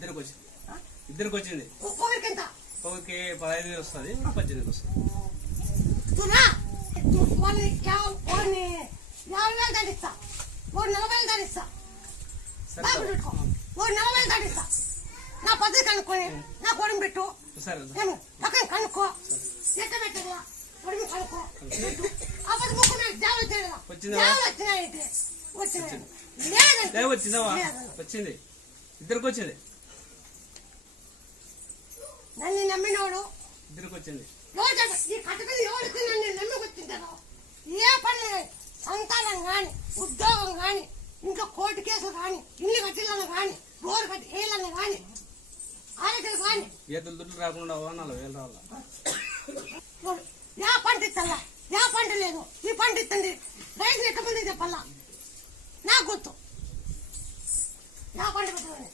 ఇద్దరికి వచ్చింది. ఒకరికి 15 వస్తుంది, 18 వస్తుంది. 50,000 దాటిస్తా, 40,000 దాటిస్తా, 40,000 దాటిస్తా. నా పద్ధతి కనుక్కొని నా పొడిని పెట్టు, పక్కన కనుక్కో, ఎట్ట పెట్టదా పొడిని కనుక్కో పెట్టు. ఆ పది ముక్కు దేవలు వచ్చింది, ఇద్దరికి వచ్చింది. నన్ను నమ్మినోడు ఇద్దరికి వచ్చింది. ఈ కట్టకలు ఎవరికి నన్ను నమ్మి వచ్చింటారో ఏ పని సంతానం కానీ ఉద్యోగం కానీ ఇంట్లో కోర్టు కేసులు కానీ ఇల్లు కట్టిలను కానీ బోరు కట్టి ఏళ్ళను కానీ ఆరోగ్యం కానీ ఏదో దుడ్లు రాకుండా 40,000 రావాల. యా పంట ఇస్తల్లా, యా పంట లేదు, ఈ పంట ఇస్తండి రైతు ఎక్కమంది చెప్పల్లా నాకు గుర్తు యా పంట పెట్టాలని.